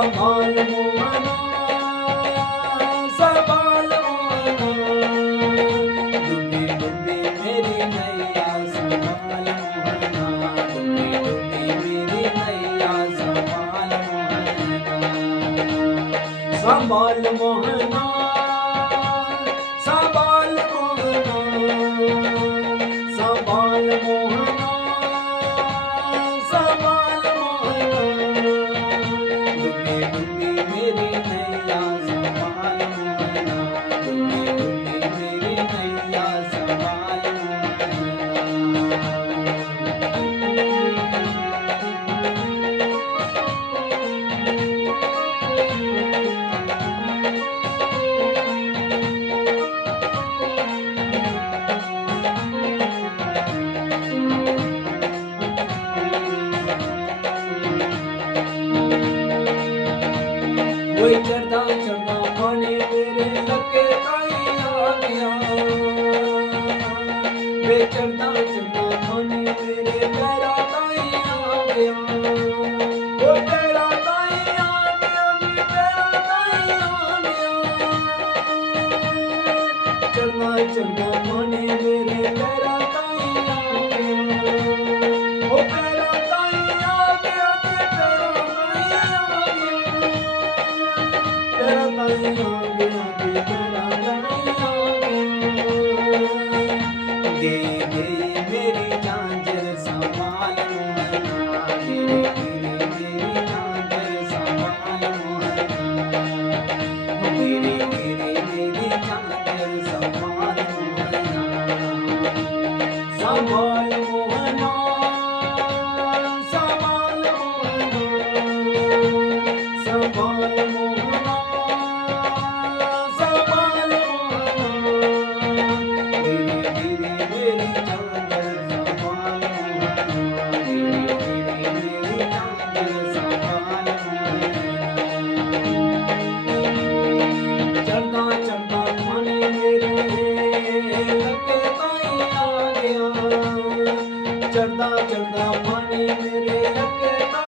संभाल मोहना संभाल मोहना, डूबी डूबी मेरी नैया संभाल मोहना, डूबी डूबी मेरी नैया संभाल मोहना, संभाल मोहना संभाल मोहना, संभाल मोहना संभाल मोहना, डूबी डूबी मेरी नैया संभाल मोहना, डूबी डूबी मेरी नैया संभाल कोई चढ़ता